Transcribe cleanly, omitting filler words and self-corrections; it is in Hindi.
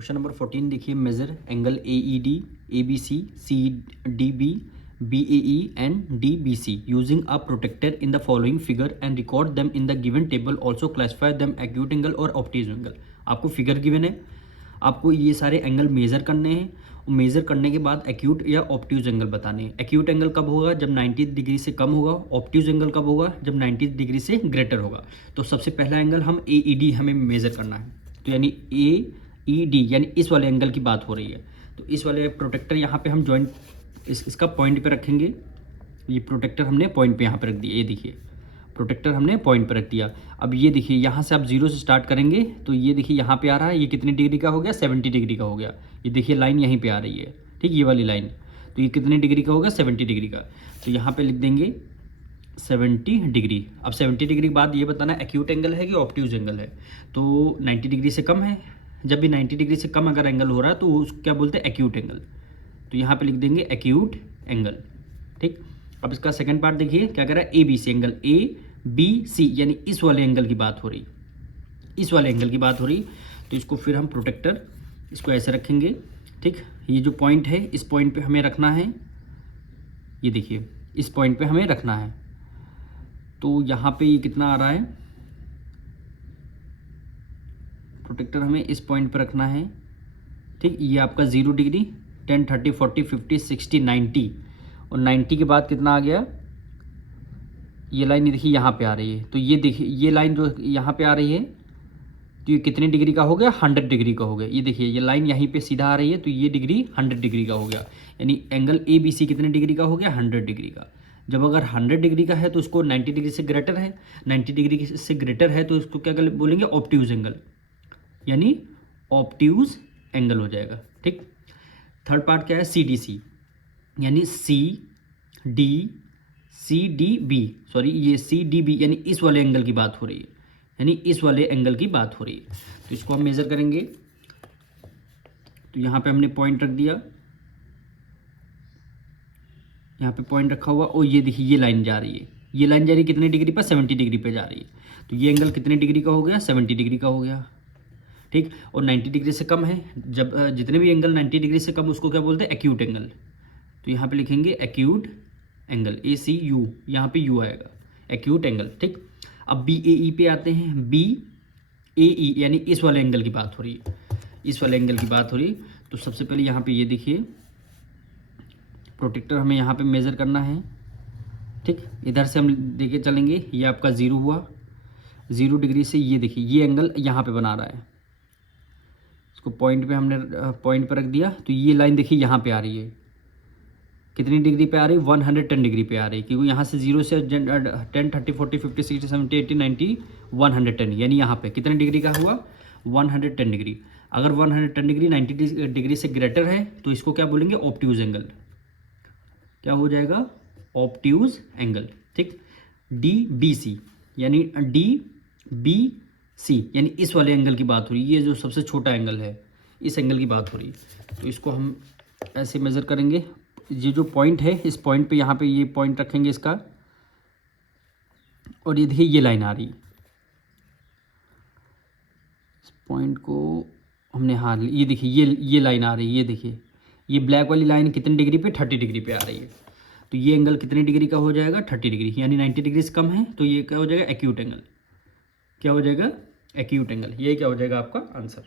क्वेश्चन नंबर 14 देखिए, measure angle A E D, A B C, C D B, B A E and D B C using a protractor in the following figure and record them in the given table, also classify them acute angle और ऑब्ट्यूज एंगल। आपको फिगर गिवन है, आपको ये सारे एंगल मेज़र करने हैं और मेज़र करने के बाद एक्यूट या ऑब्ट्यूज एंगल बताने हैं। एक्यूट एंगल कब होगा? जब 90 डिग्री से कम होगा। ऑब्ट्यूज एंगल कब होगा? जब 90 डिग्री से ग्रेटर होगा। तो सबसे पहला एंगल हम ए ई डी हमें मेज़र करना है, तो यानी ए ई डी यानी इस वाले एंगल की बात हो रही है। तो इस वाले प्रोटेक्टर यहाँ पे हम जॉइंट इसका पॉइंट पे रखेंगे। ये प्रोटेक्टर हमने पॉइंट पे यहाँ पे रख दिया, ये देखिए प्रोटेक्टर हमने पॉइंट पे रख दिया। अब ये देखिए यहाँ से आप जीरो से स्टार्ट करेंगे तो ये देखिए यहाँ पे आ रहा है, ये कितनी डिग्री का हो गया? 70 डिग्री का हो गया। ये देखिए लाइन यहीं पे आ रही है, ठीक, ये वाली लाइन। तो ये कितनी डिग्री का होगा? 70 डिग्री का। तो यहाँ पे लिख देंगे 70 डिग्री। अब 70 डिग्री के बाद ये बताना एक्यूट एंगल है कि ऑब्ट्यूज एंगल है। तो 90 डिग्री से कम है, जब भी 90 डिग्री से कम अगर एंगल हो रहा है तो उसको क्या बोलते हैं? Acute angle. तो यहाँ पे लिख देंगे एक्यूट एंगल, ठीक। अब इसका सेकंड पार्ट देखिए क्या कह रहा है? A B C angle, A B C यानी इस वाले एंगल की बात हो रही, इस वाले एंगल की बात हो रही। तो इसको फिर हम प्रोटेक्टर इसको ऐसे रखेंगे, ठीक। ये जो पॉइंट है इस पॉइंट पे हमें रखना है, ये देखिए इस पॉइंट पे हमें रखना है। तो यहाँ पे ये कितना आ रहा है? प्रोटेक्टर हमें इस पॉइंट पे रखना है, ठीक। ये आपका 0 डिग्री, 10, 30, 40, 50, 60, 90 और 90 के बाद कितना आ गया? ये लाइन देखिए यहाँ पे आ रही है। तो ये देखिए ये लाइन जो यहाँ पे आ रही है तो ये कितने डिग्री का हो गया? 100 डिग्री का हो गया। ये देखिए ये लाइन यहीं पे सीधा आ रही है तो ये डिग्री 100 डिग्री का हो गया। यानी एंगल ए बी सी कितने डिग्री का हो गया? 100 डिग्री का। जब अगर 100 डिग्री का है तो उसको 90 डिग्री से ग्रेटर है, 90 डिग्री से ग्रेटर है तो इसको क्या बोलेंगे? ऑब्ट्यूज एंगल, यानी ऑब्ट्यूज एंगल हो जाएगा, ठीक। थर्ड पार्ट क्या है? सी डी सी यानी सी डी बी, सॉरी ये सी डी बी यानी इस वाले एंगल की बात हो रही है, यानी इस वाले एंगल की बात हो रही है। तो इसको हम मेज़र करेंगे। तो यहाँ पे हमने पॉइंट रख दिया, यहाँ पे पॉइंट रखा हुआ और ये देखिए ये लाइन जा रही है, ये लाइन जा रही है कितने डिग्री पर? 70 डिग्री पे जा रही है। तो ये एंगल कितने डिग्री का हो गया? 70 डिग्री का हो गया, ठीक। और 90 डिग्री से कम है, जब जितने भी एंगल 90 डिग्री से कम उसको क्या बोलते हैं? Acute angle. तो यहाँ पे लिखेंगे acute angle, A C U, यहाँ पे यू आएगा, एक्यूट एंगल, ठीक। अब बी ए ई पे आते हैं। बी ए ई यानी इस वाले एंगल की बात हो रही है, इस वाले एंगल की बात हो रही है। तो सबसे पहले यहाँ पे ये देखिए प्रोटेक्टर हमें यहाँ पे मेज़र करना है, ठीक। इधर से हम देखे चलेंगे, ये आपका 0 हुआ, 0 डिग्री से ये देखिए ये एंगल यहाँ पे बना रहा है। इसको पॉइंट पे हमने पॉइंट पे रख दिया। तो ये लाइन देखिए यहाँ पे आ रही है, कितनी डिग्री पे आ रही है? 110 डिग्री पे आ रही है, क्योंकि यहाँ से 0 से 10, 30, 40, 50, 60, 70, 80, 90, 110 यानी यहाँ पे कितने डिग्री का हुआ? 110 डिग्री। अगर 110 डिग्री 90 डिग्री से ग्रेटर है तो इसको क्या बोलेंगे? Obtuse angle. क्या हो जाएगा? ऑब्ट्यूज एंगल, ठीक। डी बी सी यानी डी बी सी यानी इस वाले एंगल की बात हो रही है, ये जो सबसे छोटा एंगल है इस एंगल की बात हो रही है। तो इसको हम ऐसे मेज़र करेंगे। ये जो पॉइंट है इस पॉइंट पे यहाँ पे ये पॉइंट रखेंगे इसका, और ये देखिए ये लाइन आ रही है, इस पॉइंट को हमने, हाँ ये देखिए ये लाइन आ रही है, ये देखिए ये ब्लैक वाली लाइन कितनी डिग्री पे? 30 डिग्री पे आ रही है। तो ये एंगल कितनी डिग्री का हो जाएगा? 30 डिग्री, यानी 90 डिग्री से कम है तो ये क्या हो जाएगा? Acute angle. क्या हो जाएगा? Acute angle. ये क्या हो जाएगा आपका आंसर।